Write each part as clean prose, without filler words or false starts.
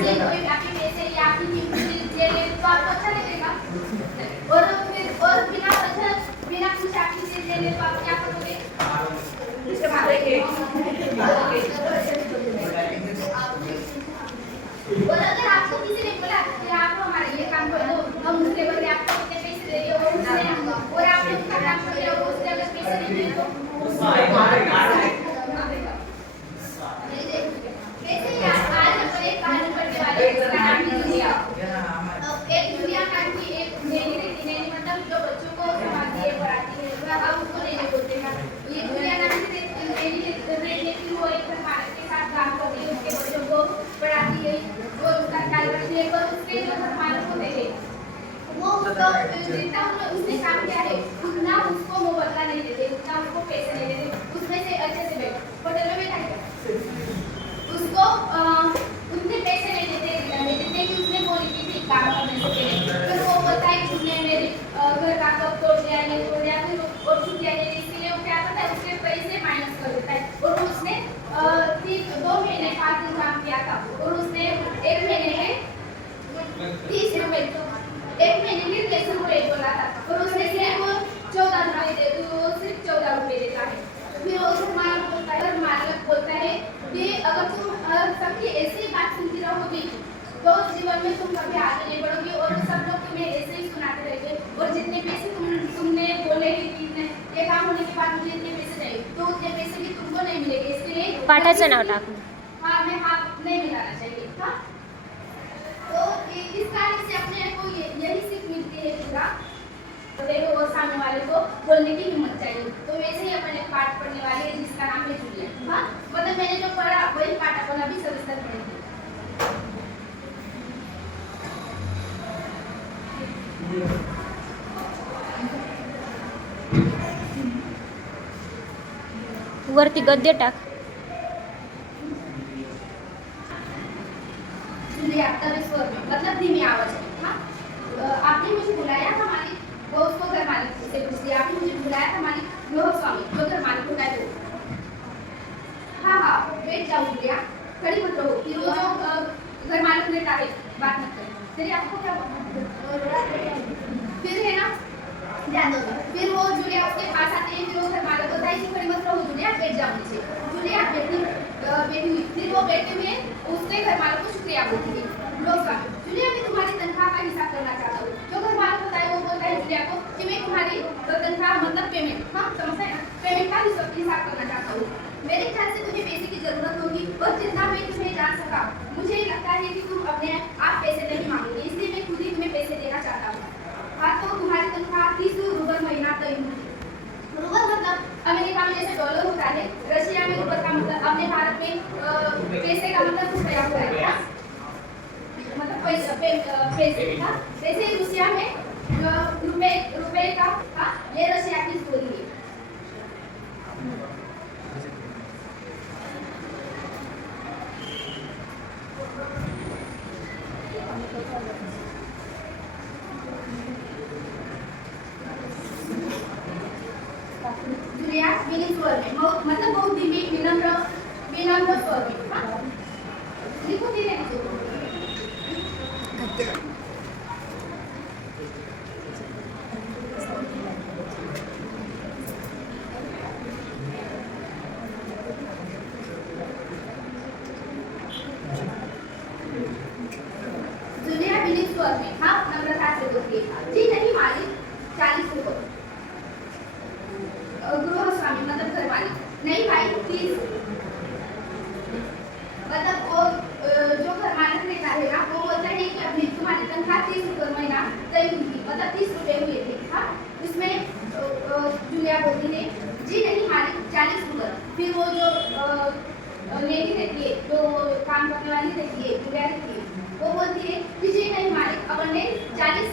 से कोई आपके पैसे या आपकी कीमती ले ले तो आपको अच्छा लगेगा। और फिर और बिना वजह बिना कुछ आपकी चीज ले ले तो आप क्या करोगे? इसके मारेंगे। और अगर आपको किसी ने बोला कि आप हमारे लिए काम कर दो, हम उसके बदले आपको कितने पैसे दे रहे हो और आप उसका काम कर रहे हो, उसने अगर पैसे नहीं दिए तो कैसे यार आज अपन एक कहानी पढ़ने वाले हैं जिसका नाम है दुनिया। एक दुनिया नाम की एक नैनी रहती है, मतलब जो बच्चों को संभालती है पढ़ाती है, वह हम उसको नैनी बोलते हैं। ये दुनिया नाम की नैनी रहती है, वो एक भारत के साथ काम करती है, उसके बच्चों को पढ़ाती है और उसका ख्याल रखती है। पर उसके जो घर मालिक होते हैं वो उसको जितना उसने काम किया है उतना उसको वो बदला नहीं देते, उतना उसको पैसे नहीं देते। उसमें से अच्छे से होटल में बैठा है उसको उतने पैसे नहीं देते जितने कि उसने बोली थी काम करने से पहले। फिर वो बोलता है कि उसने मेरे घर का कब तोड़ दिया, ये तोड़ दिया, फिर और छुट्टियाँ ले ली, इसलिए वो क्या करता है उसके पैसे माइनस कर देता है। और उसने 2 महीने 5 दिन काम किया था और उसने 1 महीने में 30 रुपए, 1 महीने में 30 रुपए बोला था और उसने सिर्फ 14 रुपए दे तो वो सिर्फ 14 रुपए देता है। फिर वो मालिक बोलता है कि अगर तुम सबकी ऐसी बात सुनती रहोगी तो जीवन में तुम कभी आगे नहीं बढ़ोगी और सब लोग तुम्हें ऐसे ही सुनाते रहेंगे और जितने पैसे तुमने बोले कि ये काम होने के बाद मुझे इतने पैसे चाहिए तो उतने पैसे भी तुमको नहीं मिलेंगे। इसके लिए पाठाचं नाव टाकून हाँ मैं हाथ नहीं मिलाना चाहिए। हाँ तो इस कहानी से अपने को यही सीख मिलती है पूरा और सामने वाले को बोलने की हिम्मत चाहिए। तो वैसे ही अपन एक पाठ पढ़ने वाले हैं जिसका नाम है जूलिया। हाँ मतलब मैंने जो पढ़ा वही पाठ अपन अभी सविस्तर पढ़ेंगे। वरती गद्य टाक। जूलिया तभी स्वर में मतलब धीमी आवाज में। हाँ आपने मुझे बुलाया था मालिक, वो उसको घर मालिक से पूछ लिया, आपने मुझे बुलाया था मालिक, वो स्वामी जो घर मालिक होता है वो। हाँ हाँ बैठ जाओ जूलिया, खड़ी मत रहो। फिर वो जो घर मालिक ने कहा बात मत करो, फिर आपको क्या फिर है ना ध्यान दो। फिर वो जूलिया उसके पास आते हैं, फिर वो घर मालिक होता है कि खड़ी मत रहो जूलिया, बैठ जाओ नीचे। जूलिया बैठी हुई, फिर वो बैठे हुए उसके घर मालिक को शुक्रिया बोलती है। जूलिया मैं तुम्हारी तनख्वाह का हिसाब करना चाहता हूँ। जो घर मालिक होता है वो बोलता है जूलिया को कि मैं तुम्हारी तनख्वाह मतलब पेमेंट, हाँ समझता है ना, पेमेंट का हिसाब करना चाहता हूँ। मेरे ख्याल से तुम्हें पैसे की जरूरत होगी और जितना मैं तुम्हें जान सका मुझे लगता है कि तुम अपने आप पैसे नहीं मांगोगे, इसलिए मैं खुद ही तुम्हें पैसे देना चाहता हूँ। हाँ तो तुम्हारी तनख्वाह 30 रूबल महीना तय होगी। रूबल मतलब अमेरिका में जैसे डॉलर होता है, रशिया में रूबल का मतलब, अपने भारत में पैसे का मतलब रुपया होता है, मतलब पैसे का। वैसे रूसिया में रुपए का, हाँ ये रशिया की स्टोरी है। जूलिया विनम्र स्वर में, मतलब बहुत धीमे विनम्र स्वर में। हाँ लिखो धीरे धीरे। जूलिया विनम्र स्वर में, हाँ नम्रता से बोलती है, जी नहीं मालिक 40 रुपये। गृह स्वामी मतलब घर वाली, नहीं भाई 30। मतलब वो जो घर मालिक रहता है ना वो बोलता है कि अभी तुम्हारी तनख्वाह 30 रुपये महीना तय हुई, मतलब 30 रुपये हुए थे। हाँ उसमें जूलिया बोलती है जी नहीं मालिक 40 रुपये। फिर वो जो लेडी रहती है, जो काम करने वाली रहती है, जूलिया रहती है, वो बोलती है कि जी नहीं मालिक अपन ने 40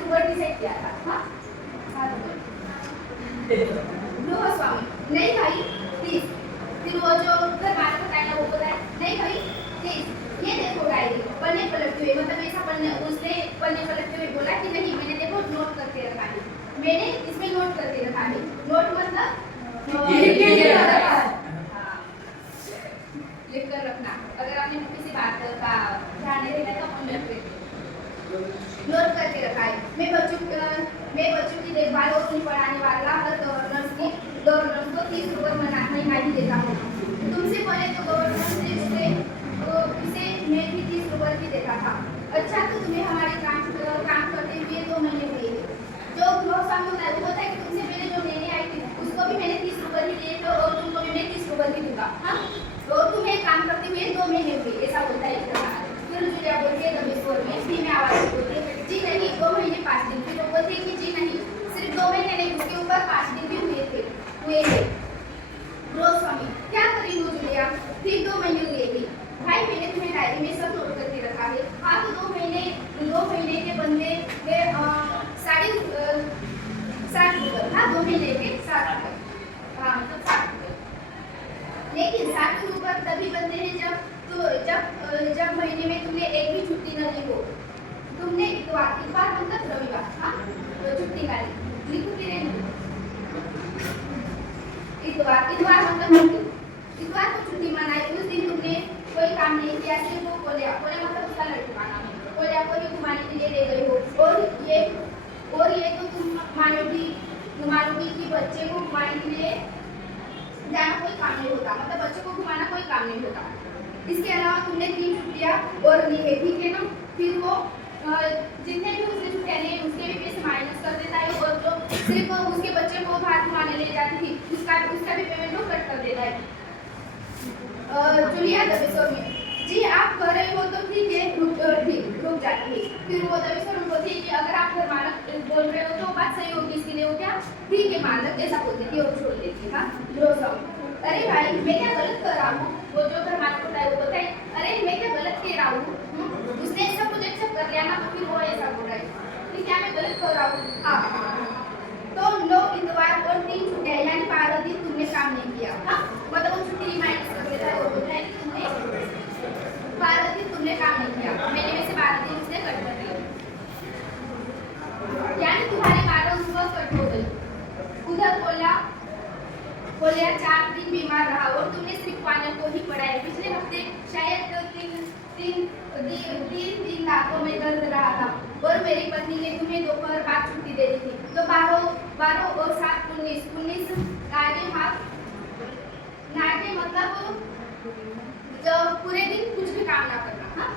रुपये डिसाइड किया था। हाँ गृह स्वामी नहीं भाई 30। फिर वो जो घर मालिक होता है वो बोलता है नहीं भाई 30। ये देखो डायरी पन्ने पलटते हुए, मतलब ऐसा पन्ने उसने पन्ने पलटते हुए बोला कि नहीं मैंने देखो नोट करके रखा है, मैंने इसमें नोट करके रखा है। नोट मतलब लिख कर रखना। अगर आपने किसी बात का पढ़ाने रहता तो हम रखते थे, नोट करके रखा है। मैं बच्चों की देखभाल और उन्हें पढ़ाने वाला हर गवर्नर्स को 30 रुपये महीना ही देता हूँ। तुमसे पहले तो गवर्नर उसे मैं भी 30 रुपये भी देता था। अच्छा, तो तुम्हें हमारे काम करते हुए 2 महीने हुए। जो गृहस्वामी होता है वो होता है कि तुमसे पहले जो लेने आई थी उसको भी मैंने 30 रुपये ही दिए थे और तुमको भी मैं 30 रुपये ही दूंगा। हाँ, तो तुम्हें काम करते हुए 2 महीने हुए, ऐसा होता है। फिर जूलिया बोलती है दबे स्वर में धीमे आवाज से बोलती है, जी नहीं, 2 महीने 5 दिन। फिर वो बोलती है कि जी नहीं, सिर्फ 2 महीने नहीं, उसके ऊपर 5 दिन भी हुए थे। गृहस्वामी, क्या करी हो जूलिया? फिर 2 महीने हुए थे। भाई, मैंने तुम्हें डायरी में सब नोट करके रखा है। हाँ, तो 2 महीने के बदले में 60 रुपये। हाँ, 2 महीने के 60 रुपये। हाँ, मतलब 60 रुपये। लेकिन 60 रुपये तभी बनते हैं जब महीने में तुमने एक भी छुट्टी न ली हो। तुमने इतवार मतलब रविवार, हाँ, तो छुट्टी का लिखो कि नहीं? इतवार मतलब छुट्टी। इतवार को छुट्टी मनाई, उस दिन तुमने कोई काम नहीं किया, सिर्फ वो कोलिया मतलब उसका लड़का का नाम है, कोलिया को ही घुमाने के लिए ले गई हो। और ये तो तुम मानोगी कि बच्चे को घुमाने के लिए जाना कोई काम नहीं होता, मतलब बच्चे को घुमाना कोई काम नहीं होता। इसके अलावा तुमने 3 छुट्टियां और ली है, ठीक है ना? फिर वो जितने भी उसने छुट्टियां ली उसके भी पैसे माइनस कर देता है, और जो सिर्फ उसके बच्चे को बाहर घुमाने ले जाती थी उसका भी पेमेंट वो कट कर देता है। जूलिया दबेश्वर में, जी आप कह रहे हो तो ठीक है, रुक जाती है। फिर वो दबेश्वर में बोलती है कि अगर आप घर मालक बोल रहे हो तो बात सही होगी, इसके लिए वो क्या ठीक है मालक ऐसा बोलती थी और छोड़ देती। हाँ, अरे भाई, मैं क्या गलत कर रहा हूँ? वो जो घर मालक होता है वो बोलता है, अरे मैं क्या गलत कह रहा हूँ? उसने सब कुछ एक्सेप्ट कर लिया ना, तो फिर वो ऐसा बोल रहा है कि क्या मैं गलत कर रहा हूँ? हाँ, तो 9 इतवार और 3 छुट्टियां यानी 12 दिन तुमने काम नहीं किया। हाँ, मतलब वो छुट्टी माइनस कर देता है और बोलता है कि तुमने 12 दिन तुमने काम नहीं किया, महीने में से 12 दिन उसने कट कर दिया, यानी तुम्हारे 12 रुपये कट हो गई। उधर कोलिया 4 दिन बीमार रहा और तुमने सिर्फ पालन को ही पढ़ाया। पिछले हफ्ते शायद 3 दिन दांतों में दर्द रहा था और मेरी पत्नी ने तुम्हें दोपहर बाद छुट्टी दे दी थी, तो 12 और 7 19 नाटे मतलब जो पूरे दिन कुछ भी काम ना करना। हाँ,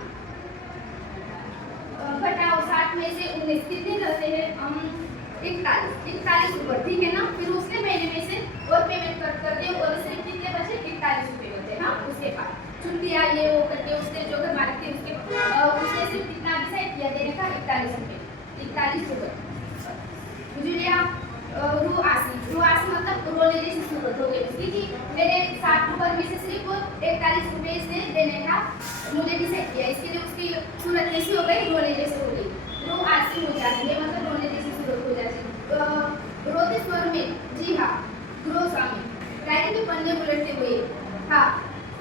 घटाओ 60 में से 19 कितने रहते हैं? 41 रुपये, ठीक है ना? फिर उसके महीने में से और पेमेंट कट कर दे और सिर्फ कितने बचे? 41 रुपये होते हैं। हाँ, उसके बाद छुट्टियाँ ये वो करके उसने जो घर मालिक थी उसने सिर्फ कितना डिसाइड किया देने का? 41 रुपये। जूलिया रुआसी मतलब रोने जैसी सूरत हो गई उसकी कि मेरे 60 रुपये में से सिर्फ 41 रुपये इसने देने का मुझे डिसाइड किया, इसके लिए उसकी सूरत कैसी हो गई? रोने जैसी हो गई, रुआसी हो जाती है, मतलब रोने जैसी सूरत हो जाती है। रोते स्वर में, जी हाँ, गृहस्वामी डायरी के पन्ने उलटते हुए, हाँ,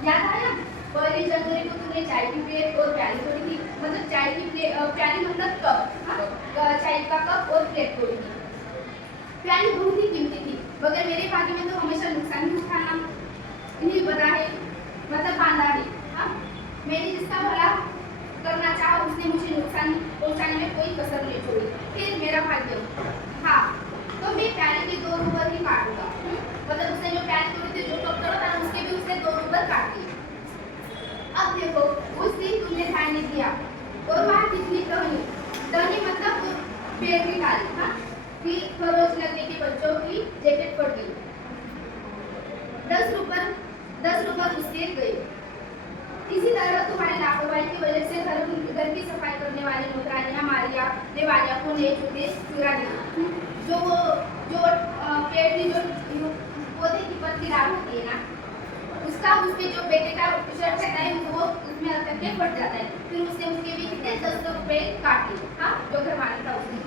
याद आया? 1 जनवरी को तुमने चाय की प्लेट और प्याली तोड़ी थी, मतलब चाय की प्याली मतलब कप, हाँ, चाय का कप और प्लेट तोड़ी थी। प्याली बहुत ही कीमती थी, मगर मेरे भाग्य में तो हमेशा नुकसान ही उठाना नहीं बना है, मतलब बांधा है। हाँ, मैंने जिसका भला करना चाहा उसने मुझे नुकसान पहुंचाने में कोई कसर नहीं छोड़ी। फिर मेरा भाग्य, हाँ, तो मैं प्याली के 2 रुपये ही काटूंगा। मतलब उसने जो प्याली तोड़ी थी, जो कप तोड़ा था उसके भी उसने 2 रुपये काट दिए। अब देखो, उस दिन तुमने ध्यान नहीं दिया और वहाँ कितनी टहनी मतलब पेड़ की डाली। हाँ, फिर खरोच लगने के बच्चों की जैकेट पड़ गई, 10 रुपये उसके गए। इसी तरह तुम्हारी लापरवाही की वजह से घर की सफाई करने वाली नौकरानियां मारिया ने वालिया को नए जूते चुरा ली। जो पेड़ की जो पौधे की पत्ती डाल होती है ना, उसके जो बेटे का शर्ट रहता है वो उसमें करके फट जाता है। फिर उसने उसके भी कितने 10 रुपये काट लिए। हाँ, जो घर मालिक था उसने,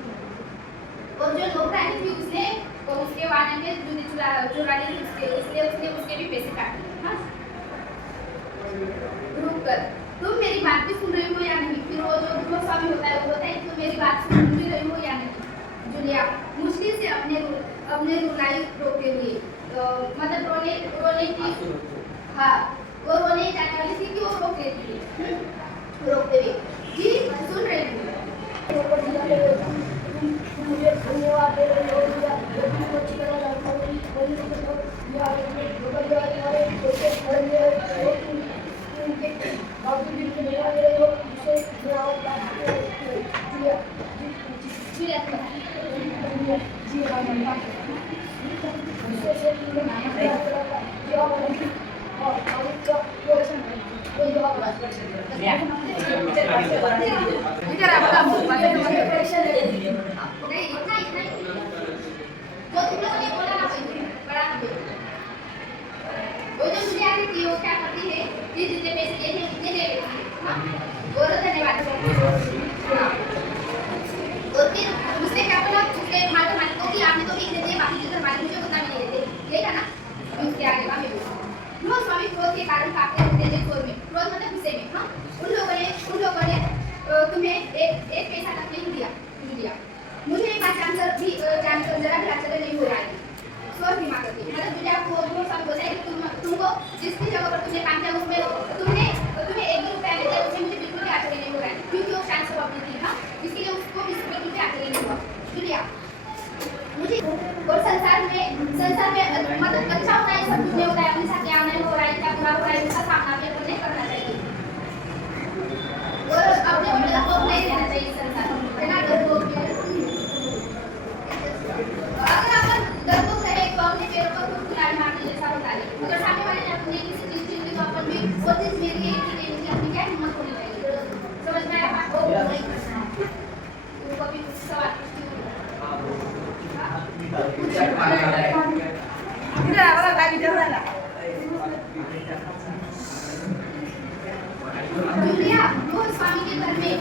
और जो नौकरानी थी उसने उसके वाले के जूते चुरा ली, इसलिए उसने उसके भी पैसे काट लिए। हाँ, रुक कर, तुम मेरी बात भी सुन रही हो या नहीं? फिर वो जो गृहस्वामी होता है वो बोलता है तुम मेरी बात सुन भी रही हो या नहीं? जूलिया मुश्किल से अपने रुलाई रोकते हुए, मतलब रोने की, हाँ, वो रोने जाने वाली थी कि वो रोकते हुए इधर आप काम नहीं वो तुम लोगों ने बोला ना भाई बड़ा वो जो मुझे आ रही थी वो क्या करती है ये जितने पैसे दिए थे उतने दे देती है हाँ और धन्यवाद हाँ और फिर उसने क्या बोला उसके मालिक को कि आपने तो भी इतने दिए बाकी जो मालिक मुझे उतना भी नहीं देते यही था ना उसके आगे का मैं क्रोध स्वामी क्रोध के कारण कांपते रहते थे क्रोध में क्रोध मतलब गुस्से में हाँ उन लोगों ने तुम्हें एक पैसा तक नहीं दिया मुझे एक बात जानकर जरा भी आश्चर्य नहीं हो रहा है स्वर बीमा करती मतलब जुलिया को वो सब बोलता है कि तुमको जिसकी जगह पर तुमने काम किया उसमें तुम्हें 1 भी रुपया मिला उसमें मुझे बिल्कुल भी आश्चर्य नहीं हो रहा है क्योंकि वो शांत स्वभाव की थी हाँ इसके लिए उसको बिल्कुल भी आश्चर्य नहीं हुआ जुलिया मुझे और संसार में मतलब अच्छा होता है सब कुछ नहीं होता है अपने साथ क्या नहीं हो रहा है क्या बुरा हो रहा है उसका सामना भी अपन नहीं करना चाहिए और अपने मतलब को नहीं रहना चाहिए संसार है ना डरपोक अगर अपन डरपोक रहे तो अपने पैरों पर खुद कुल्हाड़ी मारने जैसा होता है अगर सामने वाले ने अपने किसी चीज की तो अपन भी वो चीज मेरी है कि नहीं अपनी क्या हिम्मत होनी चाहिए समझ में आया बात वो नहीं करना है वो कभी सवाल पूछती हूँ इधर आवाज आ इधर वाला जुलिया वो स्वामी के घर में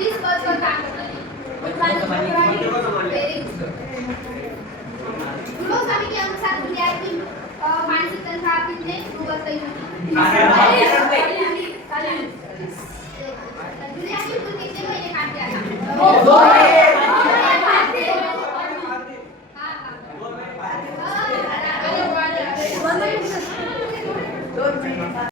20 वर्ष का काम करती है स्वामी के अनुसार जुलिया की मानसिक तंत्र कितने भूगत गई जुलिया की कुल कितने महीने काम किया था